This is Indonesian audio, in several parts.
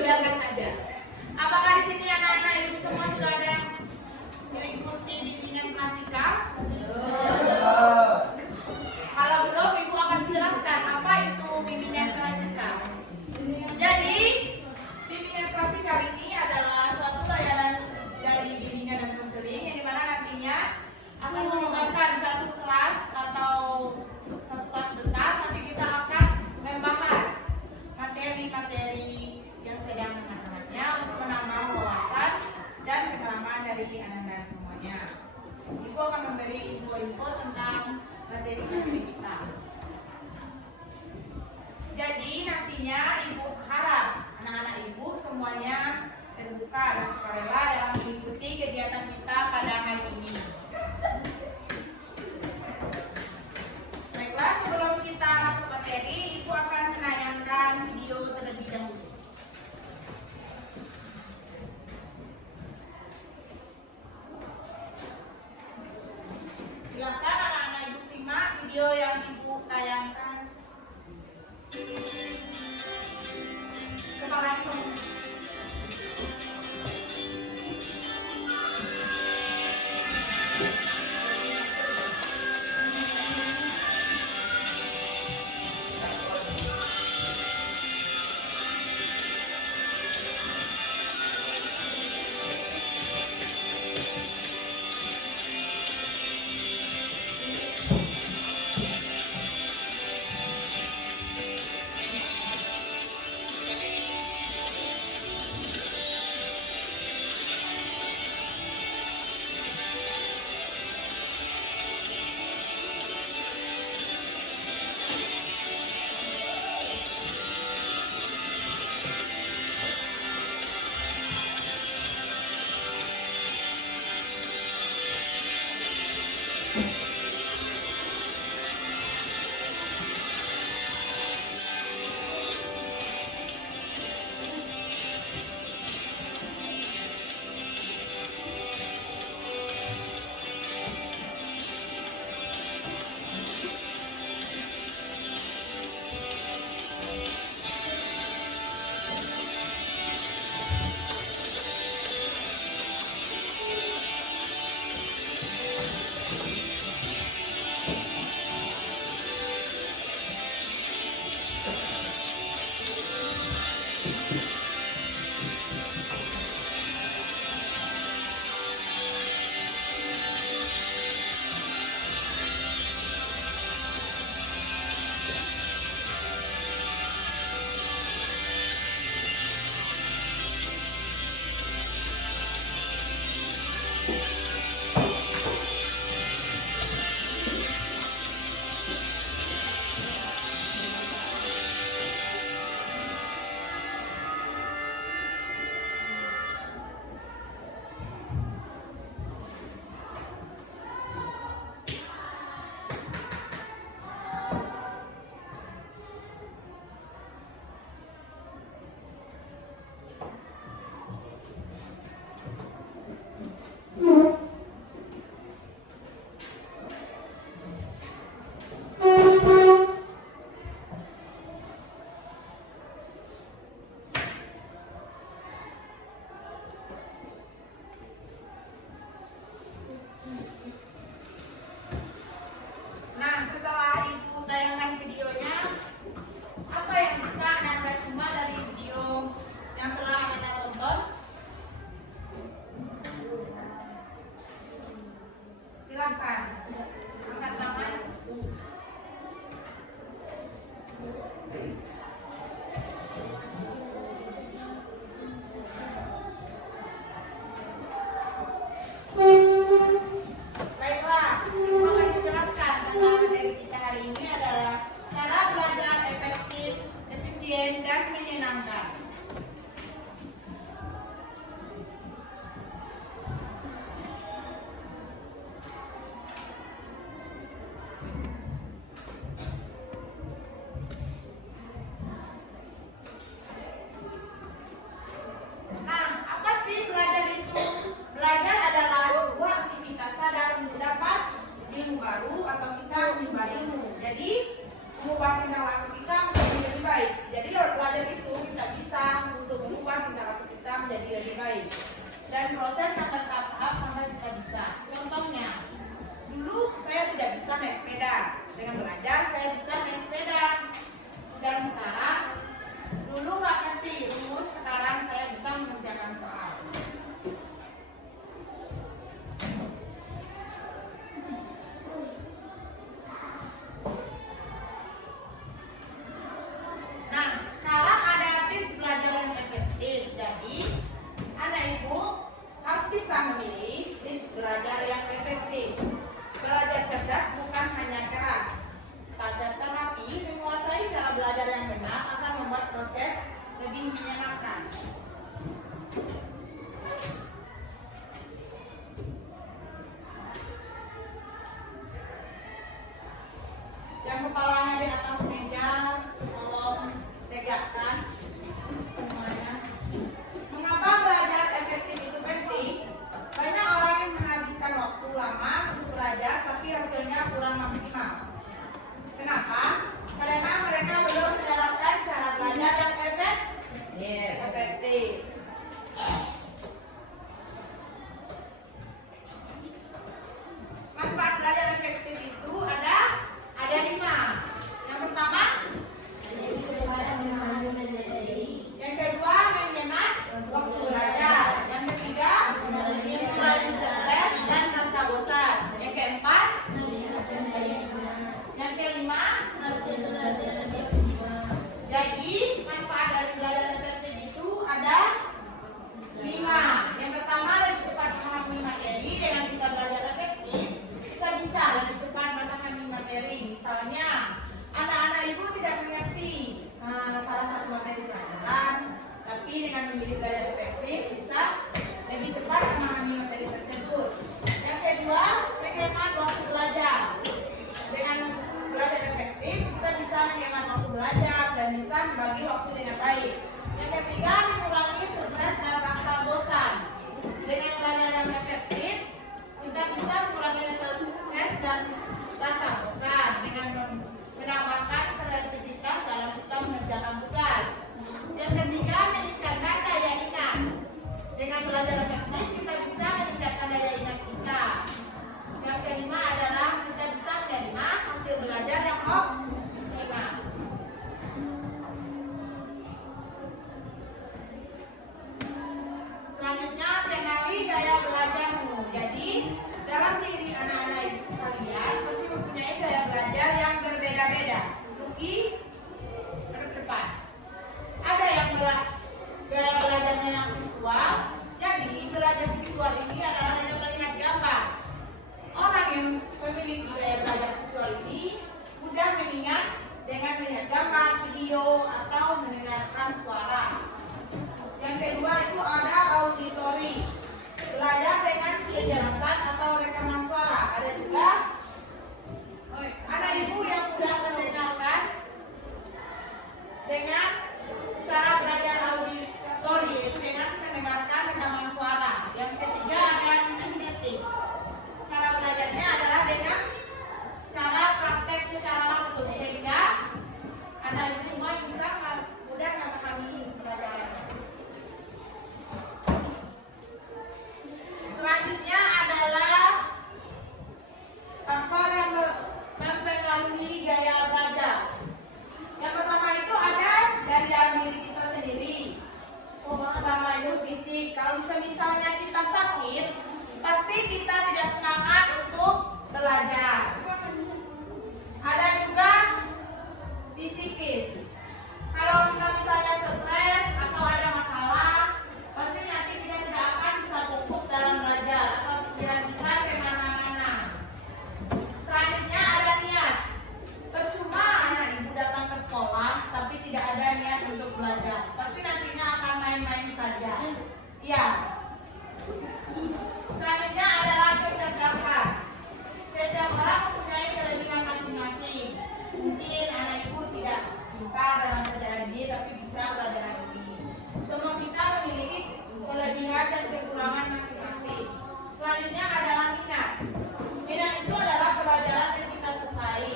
Biarkan saja. Apakah di sini anak-anak ibu semua sudah ada yang mengikuti bimbingan klasika? Kalau belum, ibu akan jelaskan apa itu bimbingan klasika. Jadi, bimbingan klasika ini adalah suatu layanan dari bimbingan dan konseling yang dimana nantinya akan melibatkan satu kelas atau satu kelas besar. Nanti kita akan membahas materi-materi yang sedang hangat-hangatnya untuk menambah wawasan dan pengalaman dari anak-anak semuanya. Ibu akan memberi info-info tentang materi-materi kita. Jadi nantinya ibu harap anak-anak ibu semuanya terbuka dan sukarela dalam mengikuti kegiatan kita pada hari ini. Baiklah, sebelum kita masuk materi, ibu akan menayangkan video terlebih dahulu. Silakan anak-anak ibu simak video yang ibu tayangkan. Kepala kamu. dan proses yang bertahap sampai kita bisa. Contohnya, dulu saya tidak bisa naik sepeda. Dengan belajar saya bisa naik sepeda. Dan sekarang, dulu nggak ngerti rumus, sekarang saya bisa mengerjakan soal. Nah, sekarang ada tips belajar yang efektif. Jadi, anak ibu harus bisa memilih tips belajar yang efektif. Belajar cerdas bukan hanya keras, tetapi menguasai cara belajar yang benar akan membuat proses lebih menyenangkan. Yang kepalanya di atas meja, tolong tegakkan semuanya. Mengapa belajar efektif itu penting? Banyak orang yang menghabiskan waktu lama untuk belajar tapi hasilnya kurang maksimal. Kenapa? Karena mereka belum menerapkan cara belajar yang efektif. Manfaat belajar efektif itu ada 5. Yang pertama, yang kedua menghemat waktu belajar. Yang ketiga, mengurangi stres dan rasa bosan. Yang keempat, yang kelima. Jadi manfaat dari belajar efektif itu ada 5. Yang pertama, lebih cepat memahami materi. Dengan kita belajar efektif, kita bisa lebih cepat memahami materi. Misalnya, anak-anak ibu tidak mengerti salah satu materi pelajaran, tapi dengan memilih belajar efektif bisa lebih cepat memahami materi tersebut. Yang kedua, menghemat waktu belajar. Dengan belajar efektif, kita bisa menghemat waktu belajar dan bisa membagi waktu dengan baik. Yang ketiga, mengurangi stres dan rasa bosan. Dengan belajar yang efektif, kita bisa mengurangi stres dan rasa bosan dengan menambahkan kreativitas dalam kita mengerjakan tugas. Yang ketiga, meningkatkan daya ingat. Dengan belajar efektif, kita bisa meningkatkan daya ingat kita. Yang kelima adalah kita bisa menerima hasil belajar yang optimal. Selanjutnya, kenali gaya belajarmu. Jadi, dalam diri anak-anak ibu sekalian pasti mempunyai gaya belajar yang berbeda-beda. Ruki, duduk depan. Ada yang gaya belajarnya yang visual. Jadi, belajar visual ini adalah hanya melihat gambar. Orang yang memiliki gaya belajar visual ini mudah mengingat dengan melihat gambar, video, atau mendengarkan suara. Yang kedua itu ada auditori, belajar dengan penjelasan atau rekaman suara. Ada juga anak ibu yang mudah mendengarkan dengan cara belajar auditori, yaitu dengan mendengarkan rekaman suara. Yang ketiga ada kinestetik. Cara belajarnya adalah dengan cara praktek secara langsung, sehingga anak ibu semua bisa mudah memahami pelajarannya. Selanjutnya adalah faktor yang mempengaruhi gaya belajar. Yang pertama itu ada dari dalam diri kita sendiri. Pertama itu fisik. Kalau misalnya kita sakit, pasti kita tidak semangat untuk belajar. Ada juga psikis. Kalau kita misalnya stres atau ada masalah, pasti nanti kita tidak akan bisa fokus dalam belajar atau pikiran kita kemana-mana. Selanjutnya ada niat. Percuma anak ibu datang ke sekolah tapi tidak ada niat untuk belajar. Pasti nantinya akan main-main saja. Iya. Selanjutnya adalah kecerdasan. Setiap orang mempunyai kelebihan masing-masing. Mungkin anak ibu tidak pintar dalam pelajaran ini, tapi bisa pelajaran ini. Semua kita memiliki kelebihan dan kekurangan masing-masing. Selanjutnya adalah minat. Minat itu adalah pelajaran yang kita sukai.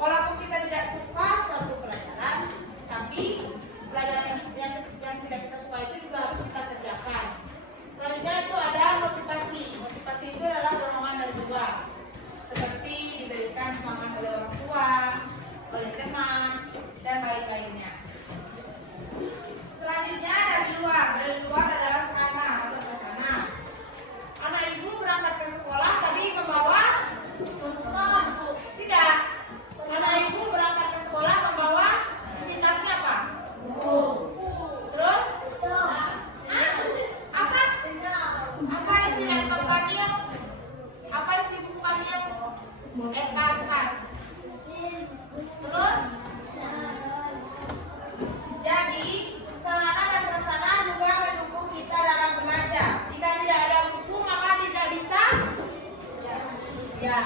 Walaupun kita tidak suka suatu pelajaran, tapi pelajaran yang tidak kita suka itu juga harus kita kerjakan. Selanjutnya itu ada motivasi. Motivasi itu adalah dorongan dari luar, seperti diberikan semangat oleh orang tua, oleh teman, dan lain-lainnya. Selanjutnya dari luar. Dari luar adalah sarana atau prasarana. Anak ibu berangkat ke sekolah tadi membawa tidak. Anak ibu berangkat ke sekolah membawa isi tasnya apa? Terus? Apa? Apa isi laptop kalian? Apa isi buku kalian? Tas. Terus? Jadi, sarana dan prasarana juga mendukung kita dalam belajar. Jika tidak ada buku, maka tidak bisa. Ya.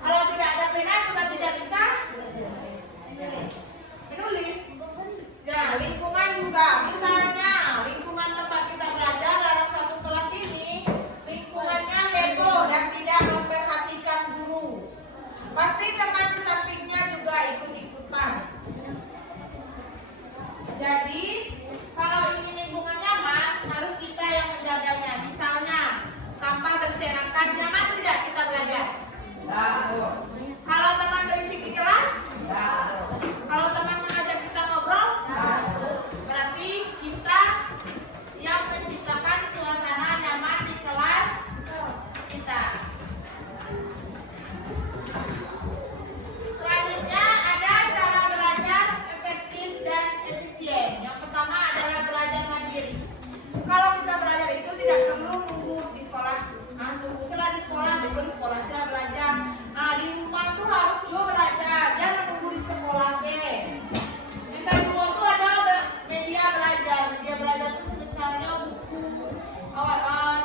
Kalau tidak ada pena juga tidak bisa menulis. Ya, lingkungan juga. Misalnya, lingkungan tempat kita belajar dalam satu kelas ini, lingkungannya heboh dan tidak memperhatikan guru. Pasti teman di sampingnya juga ikut-ikutan. Jadi, kalau ingin lingkungan nyaman, harus kita yang menjaganya. Misalnya, sampah berserakan, nyaman tidak kita belajar? Kalau teman berisik di kelas? Kalau teman mengajak kita ngobrol? Berarti kita yang menciptakan suasana nyaman di kelas kita. Selanjutnya ada cara belajar efektif dan efisien. Yang pertama adalah belajar mandiri. Kalau kita belajar itu tidak perlu nunggu di sekolah. Tunggu setelah di sekolah, baru di sekolah setelah belajar. Nah, di rumah tuh harus juga belajar, jangan nunggu di sekolah sih. Kita dulu tuh ada media belajar. Media belajar tuh misalnya buku.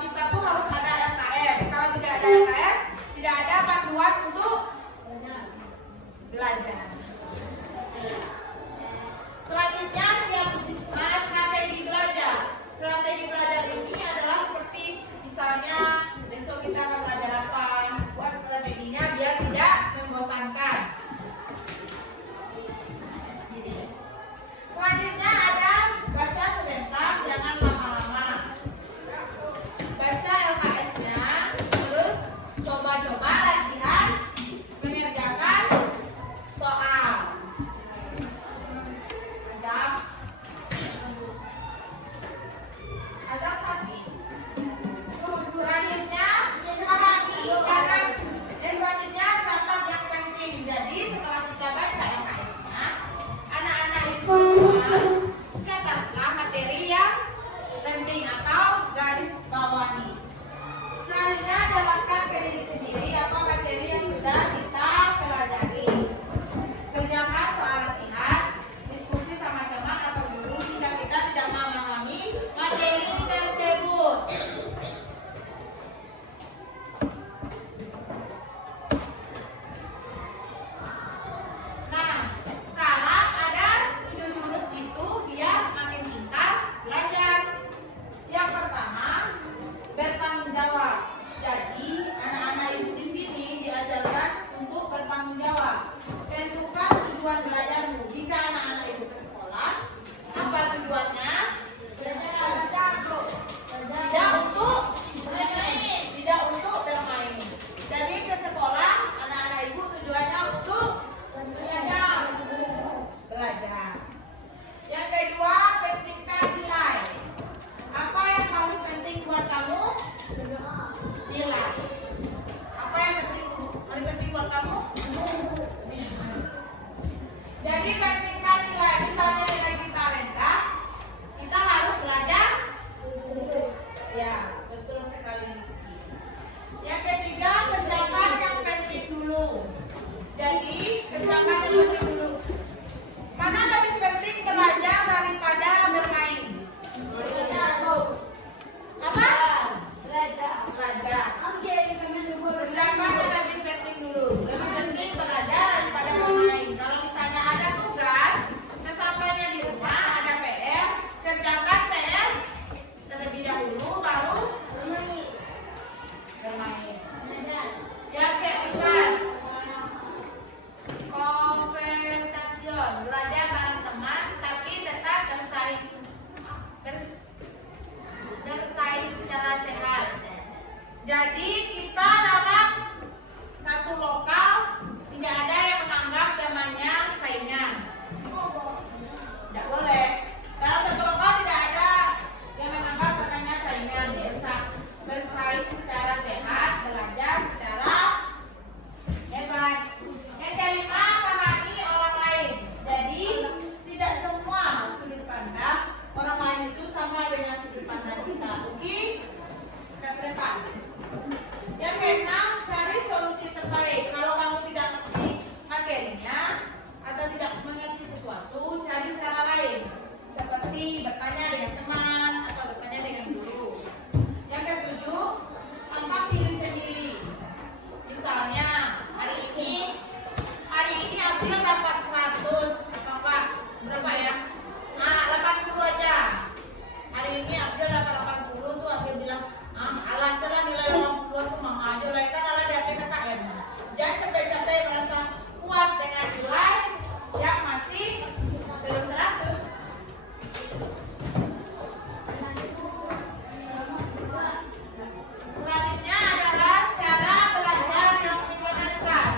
Kita tuh harus ada LKS. Kalau tidak ada LKS, tidak ada panduan untuk belajar. Selanjutnya strategi belajar. Strategi belajar ini adalah seperti misalnya besok kita akan belajar apa, buat strateginya biar tidak membosankan. Selanjutnya ada baca sebentar, jangan lama-lama. Baca LKS-nya, terus coba-coba latihan mengerjakan soal. Azab sakit. Selanjutnya pahami jangan. Selanjutnya catat yang penting. Jadi setelah kita baca LKS-nya, anak-anak itu semua catatlah materi yang penting atau garis bawahi. Selanjutnya jelaskan ke diri sendiri apa materi yang sudah kita pelajari. Kerjakan soal latihan, diskusi sama teman atau guru jika kita tidak memahami materi tersebut. Nah, sekarang ada 7 jurus itu biar makin pintar belajar. Yang pertama, bertanggung jawab. Jadi, anak-anak ibu di sini diajarkan untuk bertanggung jawab. Tentukan tujuan belajarmu. Jika anak-anak ibu ke sekolah, apa tujuannya? Tidak untuk bermain. Jadi ke sekolah anak-anak ibu tujuannya untuk belajar. Yang kedua, pentingkan nilai. Apa yang paling penting buat kamu? Nilai. Apa yang paling penting buat kamu? Jadi pentingkan nilai. Misalnya nilai kita rendah, kita harus belajar. Ya, betul sekali. Yang ketiga, kerjakan yang penting dulu. Jadi, kerjakan yang penting dulu. Mana lebih penting belajar daripada bermain? Apa? Belajar. Kerjakan yang lebih penting dulu. Lebih penting belajar daripada bermain. Kalau misalnya ada tugas, sesampainya di rumah ada PR, kerjakan PR terlebih dahulu, baru bermain. Yang keempat, kompetisi, belajar bareng teman tapi tetap bersaing secara Jadi kita dalam satu lokal tidak ada yang menganggap namanya saingan. Tidak boleh. Dalam satu lokal tidak ada yang menganggap namanya saingan. Bersaing secara sehat, belajar secara hebat. Yang kelima, pahami orang lain. Jadi tidak semua sudut pandang orang lain itu sama dengan sudut pandang kita. Oke? Kita depan. Yang keenam, cari solusi terbaik. Kalau kamu tidak mengerti materinya atau tidak mengerti sesuatu, cari cara lain. Seperti bertanya dengan teman atau bertanya dengan guru. Yang ketujuh, tantang diri sendiri. Misalnya, hari ini April dapat 100 atau enggak? Berapa ya? 80 aja. Hari ini April dapat 80 tuh April bilang, alasan nilai 82 tuh mama aja lah kan ala di KKM. Jangan capek-capek merasa puas dengan nilai yang masih belum 100. Selanjutnya adalah cara belajar yang menyenangkan.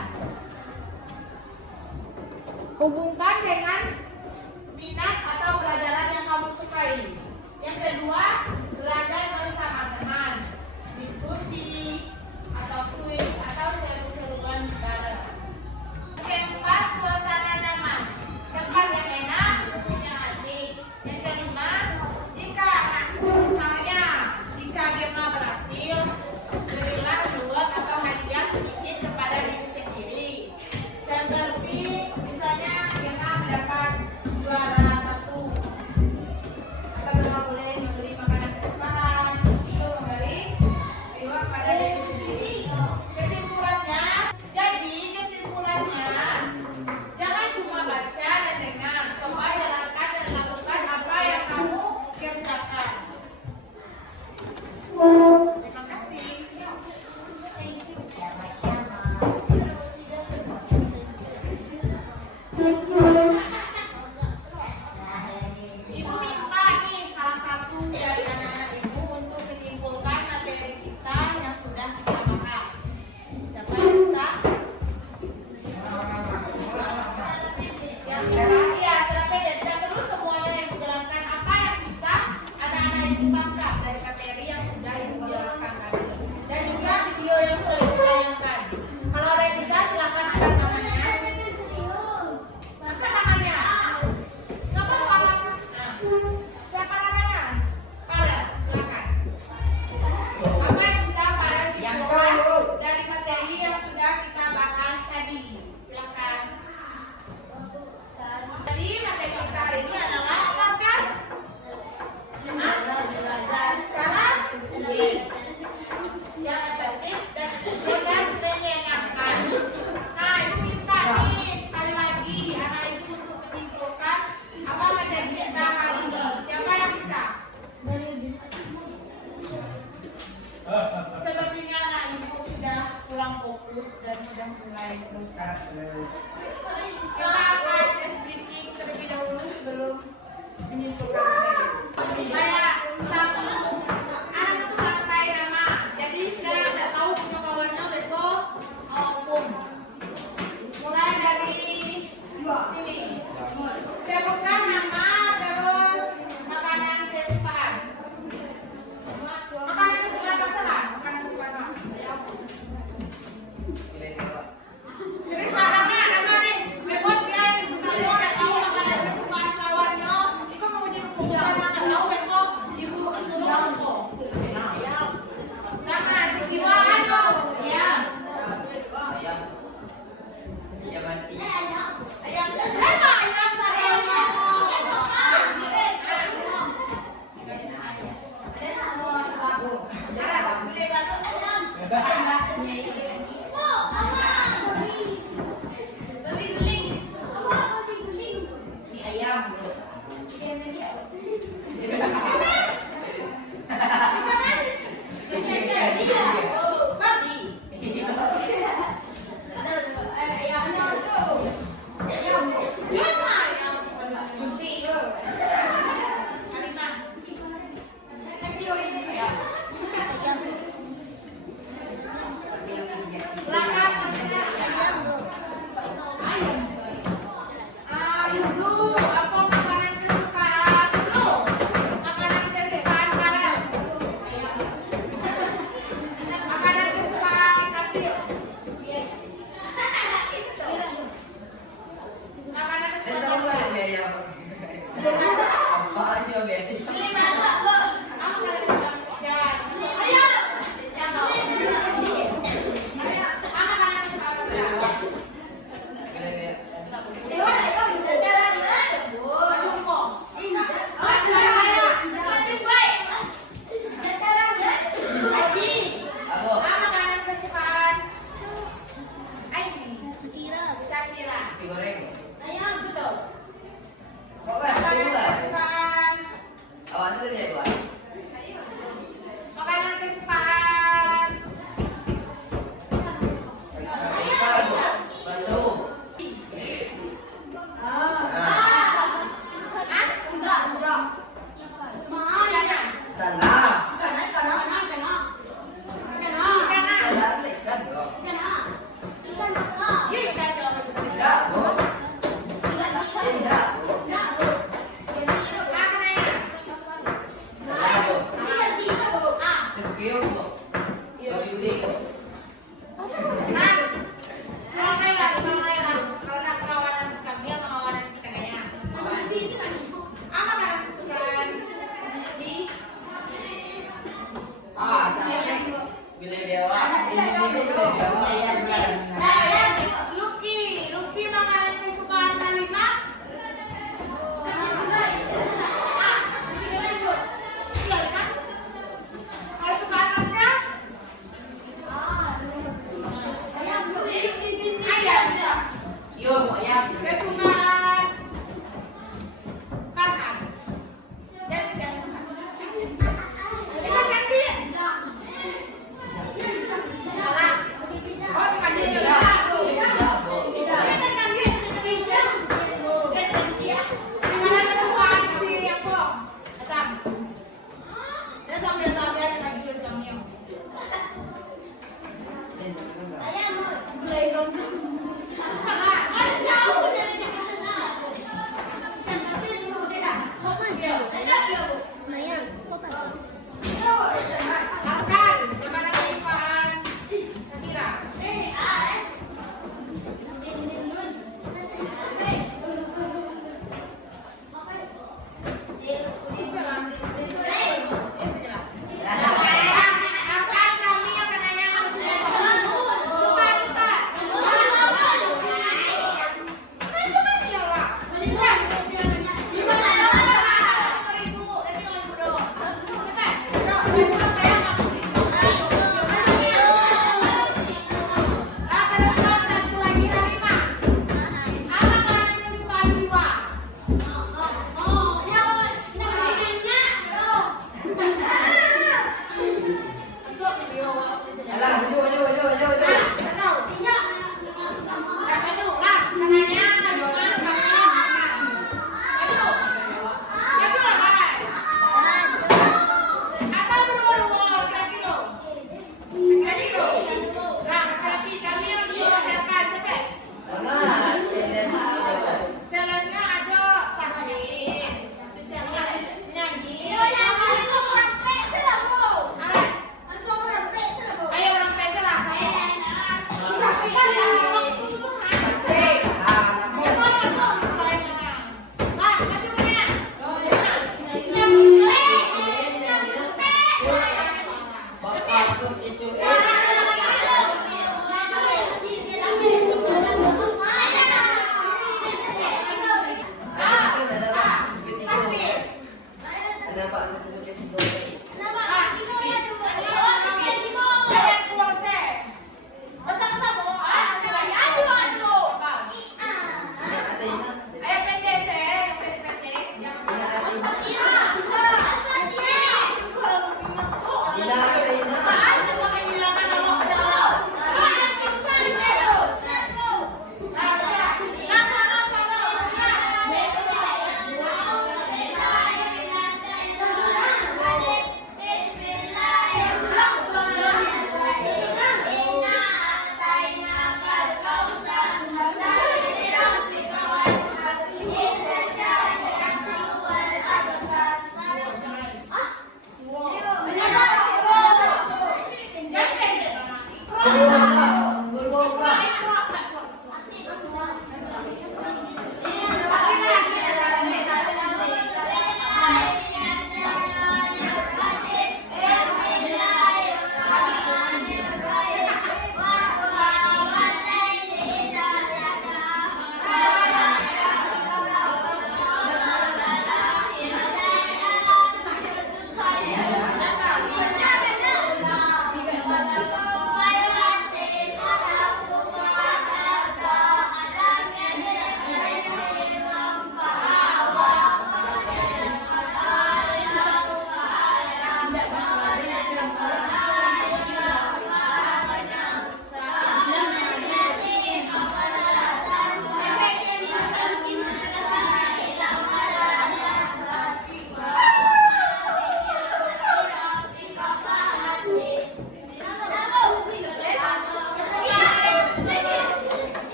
Hubungkan dengan minat atau pelajaran yang kamu sukai. Yang kedua, belajar bersama teman, diskusi atau kuis atau seru-seruan bareng. Yang keempat, suasana nyaman, tempat yang enak, musik yang asik. Yang kelima, jika game berhasil, berilah reward atau hadiah sedikit kepada diri sendiri. Seperti misalnya game mendapat juara 1 atau kamu boleh memberi makanan kesukaan, itu memberi reward pada diri sendiri. Kesimpulannya, jangan cuma baca dan dengar, coba jelaskan dan lakukan apa yang kamu kerjakan. Terima kasih. Ibu minta nih salah satu dari anak-anak ibu untuk menyimpulkan materi kita yang sudah kita bahas. Siapa yang bisa? Yang bisa? Iya, sudah pede. Tidak perlu semuanya yang dijelaskan. Apa yang bisa anak-anak ibu tangkap dari materi yang sudah ibu jelaskan tadi. Dan juga video yang sudah ibu tayangkan. Kalau ada yang bisa, silakan angkat tangannya. Angkat tangannya. Nggak apa-apa. Nah, siapa namanya? Farel, silakan. Apa yang bisa Farel simpulkan dari materi yang sudah kita bahas tadi? Silakan. Jadi materi kita hari ini adalah apa kan? Salah yang efektif dan efisien dan menyenangkan. Nah, ibu minta nih sekali lagi anak ibu untuk menyimpulkan apa materi kita hari ini. Siapa yang bisa? Sepertinya anak ibu sudah kurang fokus dan sudah mulai bosan. Kita akan tes breathing terlebih dahulu sebelum menyimpulkan materi. Kayak satu anak itu rantai nama. Jadi saya tidak tahu punya kawannya Beko maupun. Mulai dari sini. Sebutkan nama terus makanan kesukaan. Makanan kesukaan tak salah. Makanan kesukaan. Jadi sarannya nama Iyo po. Iyo. Iyo po. Nah, semangat lah, karena pengawalan kami, pengawalan sekarangnya. Apa karena kesukaan di? Bila dewa. Saya Lucky makanan kesukaan Halimah. Iya kan? Kalau sukaan Arsya? Ayam. Iyo po, ayam. Kesukaan Farhan. Dan kita ganti. Salah. Oh, ganti juga. Iya po. Kita ganti kita makanan kesukaan si aku. Atam. Dia sambil-sambil lagi juga kami. Makan, gimana kesukaan Sakira? Ya Sakira. Makan kami yang kenanya cepat. Kan cuma dia Wak. Gimana Ribu doang. Cepat. Ribu kayak satu lagi Halimah. Apa makanan kesukaan Diwa? Masuk video. Alah, maju. Tahu. Nah, maju lah. Kenanya Halimah. Maju. Maju lah, Hai. Atau berdua-dua laki lo. Laki lo. Nah, laki kami yang diorangkan cepet. Mana? Challenge. Challenge-nya ada taklis. Nyanyi. Ayo orang pesa lah. Bapak sus itu. Ada Pak seperti itu. Ada ini. Bismillah.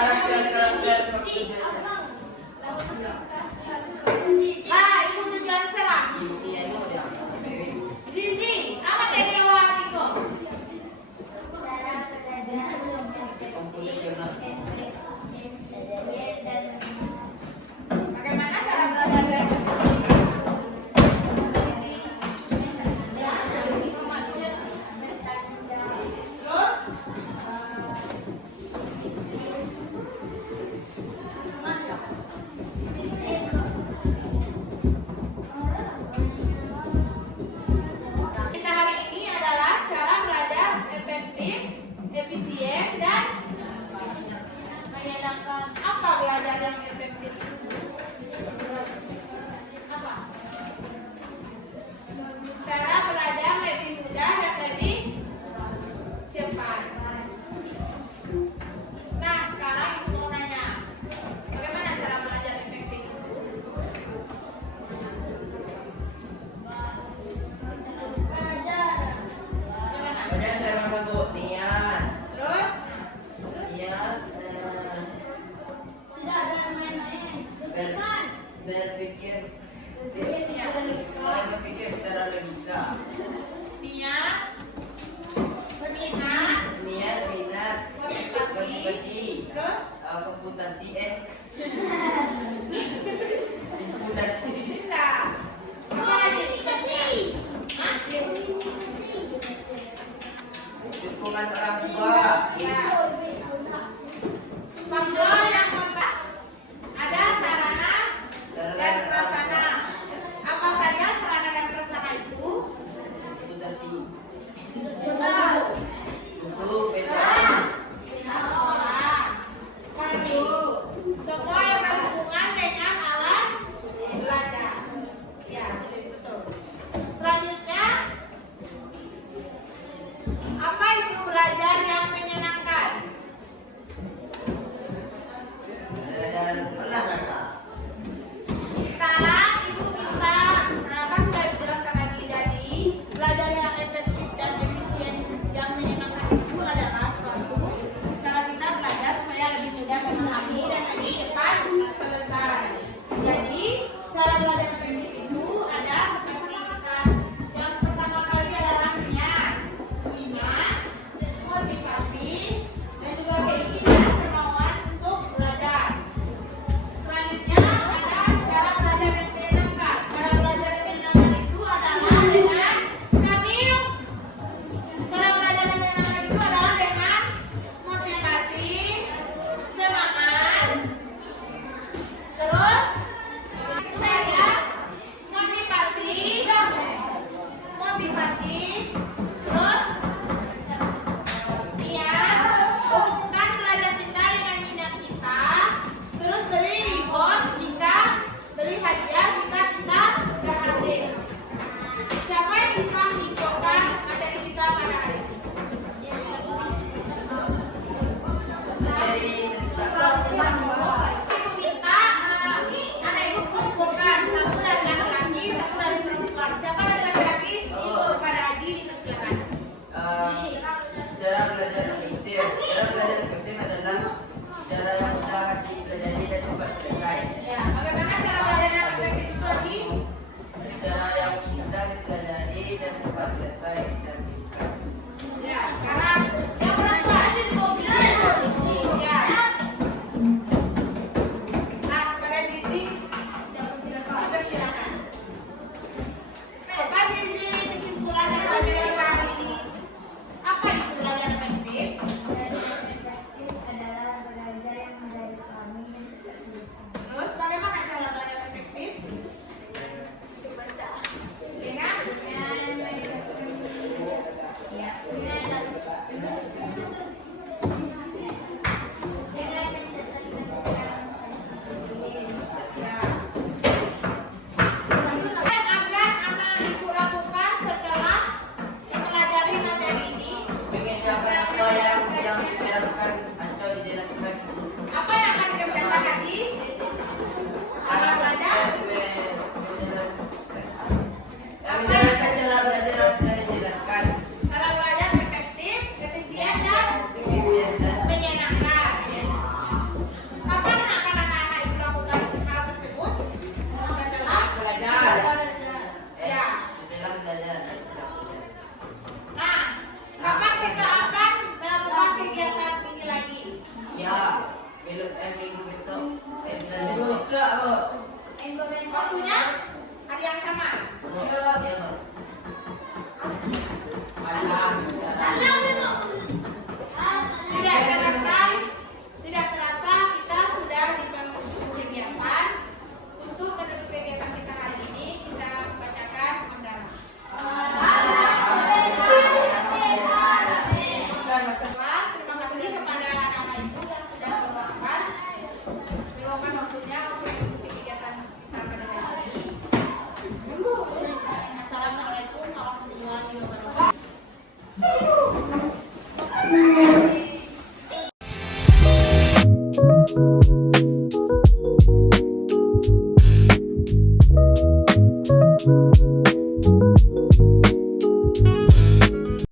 karakter maksudnya. Ibu tujuan serang. Ini anu dia. Zizi, apa tadi yang warniko? Komputasional. Bagaimana cara belajar dari Zizi? Terus? Kita hari ini adalah cara belajar efektif, efisien, dan menyenangkan. Apa belajar yang efektif? Apa? Cara belajar lebih mudah dan lebih cepat. Nah, sekarang ibu mau nanya, bagaimana cara belajar efektif itu? Bagaimana? Banyak cara Bu. Niat. Terus? Niat. Berpikir. Berpikir secara logika. Niat, minat, Niat, minat, motivasi, motivasi, terus komputasi, komputasi, bisa. Apa lagi? Hah? dukungan orang tua, Ya. Faktor yang membuat ada sarana dan prasarana. Apa saja sarana dan prasarana itu? komputasi, Benar. buku, peta, Sekolah. Lagi. Semua yang berhubungan dengan alat belajar. Ya, tulis betul. Selanjutnya, apa itu belajar yang menyenangkan? dan olahraga. Sekarang ibu minta, kan sudah dijelaskan lagi, jadi belajar yang efektif dan efisien yang menyenangkan itu adalah suatu cara kita belajar supaya lebih mudah memahami dan lebih cepat selesai. Jadi cara belajar efektif itu ada seperti kita, yang pertama kali adalah niat, minat, motivasi, dan juga keinginan, kemauan untuk belajar. Selanjutnya ada cara belajar yang menyenangkan. Cara belajar yang menyenangkan itu adalah dengan stabil. Cara belajar yang menyenangkan itu adalah dengan motivasi, semangat, hari Minggu besok. Senin besok. Waktunya hari yang sama. Iya, Pak. Tidak terasa kita sudah di penghujung kegiatan. Untuk menutup kegiatan kita hari ini, kita bacakan pemandang. Terima kasih kepada anak-anak ibu yang sudah berwakaf meluangkan waktunya untuk mengikuti kegiatan kita pada hari ini. Assalamualaikum warahmatullahi wabarakatuh.